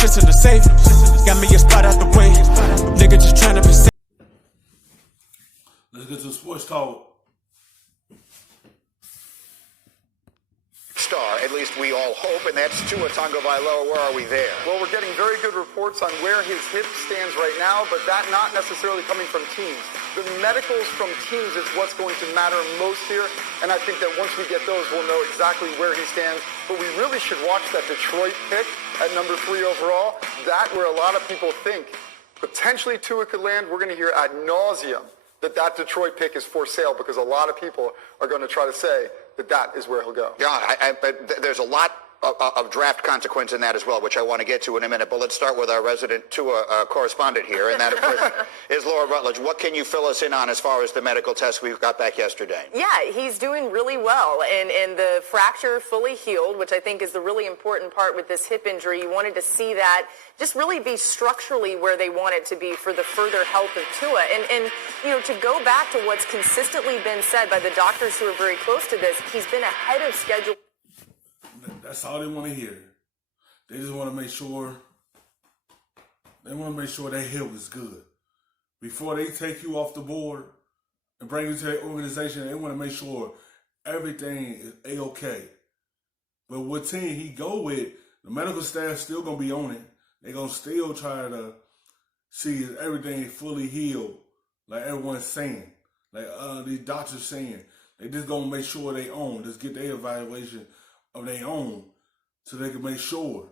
shit's in the safe. Got me a spot out the way. Nigga just tryna be safe. Let's get to the sports talk. Star, at least we all hope, and that's Tua Tagovailoa. Where are we there? Well, we're getting very good reports on where his hip stands right now, but that not necessarily coming from teams. The medicals from teams is what's going to matter most here, and I think that once we get those, we'll know exactly where he stands. But we really should watch that Detroit pick at number 3 overall. That where a lot of people think potentially Tua could land. We're going to hear ad nauseum that Detroit pick is for sale because a lot of people are going to try to say that is where he'll go. Yeah, but there's a lot of draft consequence in that as well, which I want to get to in a minute. But let's start with our resident Tua correspondent here, and that, of course, is Laura Rutledge. What can you fill us in on as far as the medical test we got back yesterday? Yeah, he's doing really well, and the fracture fully healed, which I think is the really important part with this hip injury. You wanted to see that just really be structurally where they want it to be for the further health of Tua. And you know, to go back to what's consistently been said by the doctors who are very close to this, he's been ahead of schedule. That's all they want to hear. They just want to make sure. They want to make sure their hip is good before they take you off the board and bring you to their organization. They want to make sure everything is a-okay. But what team he go with, the medical staff still gonna be on it. They gonna still try to see if everything fully healed, like everyone's saying, like these doctors saying. They just gonna make sure they own. Just get their evaluation of their own so they can make sure.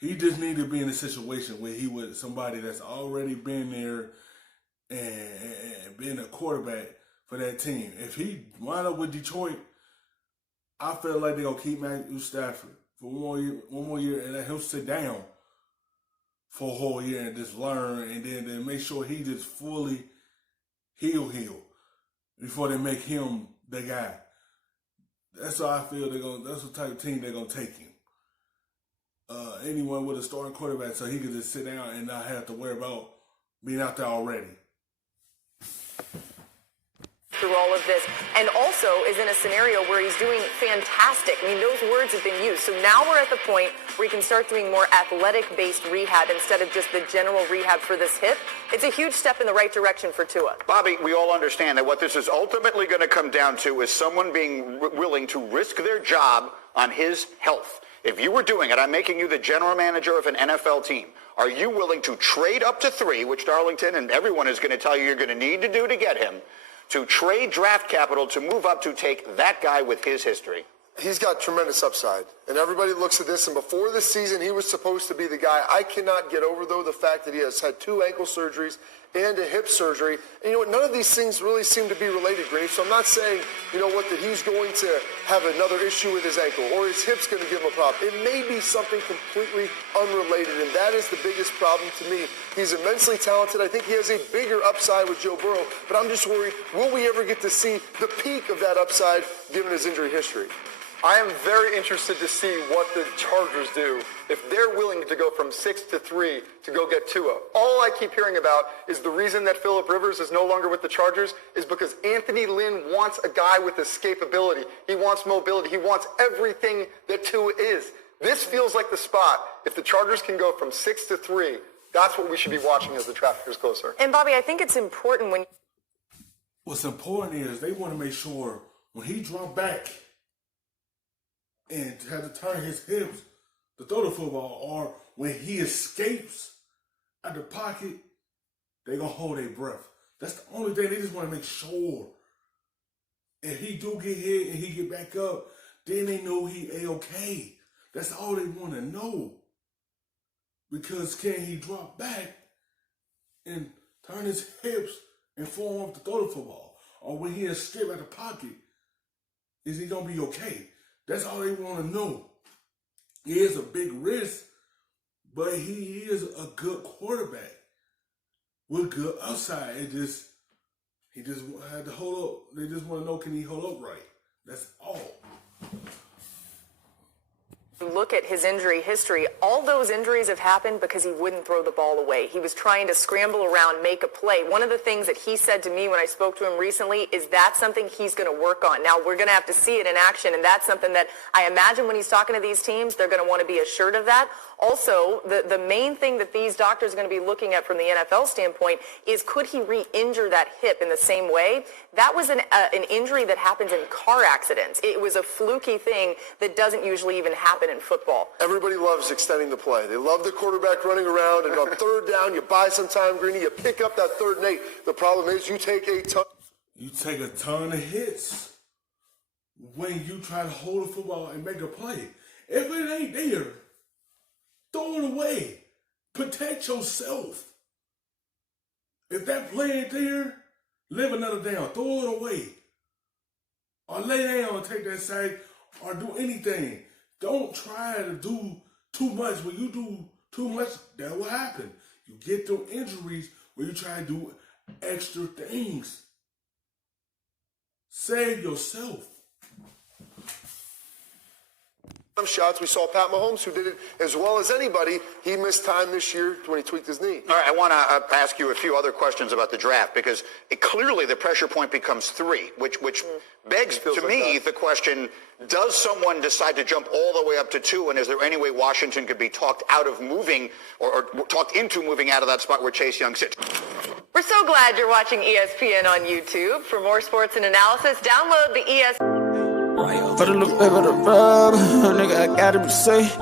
He just need to be in a situation where he with somebody that's already been there and been a quarterback for that team. If he wind up with Detroit, I feel like they're going to keep Matthew Stafford for one more year and let him sit down for a whole year and just learn and then make sure he just fully heal before they make him the guy. That's how I feel that's the type of team they're gonna take him. Anyone with a starting quarterback so he can just sit down and not have to worry about being out there already. Through all of this, and also is in a scenario where he's doing fantastic. I mean, those words have been used. So now we're at the point where he can start doing more athletic-based rehab instead of just the general rehab for this hip. It's a huge step in the right direction for Tua. Bobby, we all understand that what this is ultimately going to come down to is someone being willing to risk their job on his health. If you were doing it, I'm making you the general manager of an NFL team. Are you willing to trade up to 3, which Darlington and everyone is going to tell you you're going to need to do to get him, to trade draft capital to move up to take that guy with his history? He's got tremendous upside, and everybody looks at this, and before this season, he was supposed to be the guy. I cannot get over, though, the fact that he has had 2 ankle surgeries and a hip surgery. And you know what? None of these things really seem to be related, Green. So I'm not saying, you know what, that he's going to have another issue with his ankle or his hip's going to give him a problem. It may be something completely unrelated, and that is the biggest problem to me. He's immensely talented. I think he has a bigger upside with Joe Burrow, but I'm just worried, will we ever get to see the peak of that upside given his injury history? I am very interested to see what the Chargers do if they're willing to go from 6 to 3 to go get Tua. All I keep hearing about is the reason that Phillip Rivers is no longer with the Chargers is because Anthony Lynn wants a guy with escapability. He wants mobility. He wants everything that Tua is. This feels like the spot. If the Chargers can go from 6 to 3, that's what we should be watching as the draft gets closer. And Bobby, I think it's important when... What's important is they want to make sure when he dropped back and had to turn his hips to throw the football, or when he escapes out the pocket, they're going to hold their breath. That's the only thing. They just want to make sure. If he do get hit and he get back up, then they know he A-okay. That's all they want to know. Because can he drop back and turn his hips and form up to throw the football? Or when he escape out the pocket, is he going to be okay? That's all they want to know. He is a big risk, but he is a good quarterback with good upside. He just had to hold up. They just want to know, can he hold up right? That's all. Look at his injury history. All those injuries have happened because he wouldn't throw the ball away. He was trying to scramble around, make a play. One of the things that he said to me when I spoke to him recently is that's something he's going to work on. Now, we're going to have to see it in action, and that's something that I imagine when he's talking to these teams, they're going to want to be assured of that. Also, the main thing that these doctors are going to be looking at from the NFL standpoint is could he re-injure that hip in the same way? That was an injury that happens in car accidents. It was a fluky thing that doesn't usually even happen in football. Everybody loves extending the play. They love the quarterback running around, and on third down, you buy some time, Greeny, you pick up that 3rd and 8. The problem is you take a ton of hits when you try to hold the football and make a play. If it ain't there, throw it away. Protect yourself. If that play ain't there, live another down. Throw it away. Or lay down and take that sack or do anything. Don't try to do too much. When you do too much, that will happen. You get those injuries when you try to do extra things. Save yourself. Shots. We saw Pat Mahomes, who did it as well as anybody. He missed time this year when he tweaked his knee. All right, I want to ask you a few other questions about the draft because clearly the pressure point becomes 3, which begs to me the question, does someone decide to jump all the way up to 2, and is there any way Washington could be talked out of moving or talked into moving out of that spot where Chase Young sits? We're so glad you're watching ESPN on YouTube. For more sports and analysis, download the ESPN. For the look, baby, the rub, nigga, I gotta be safe.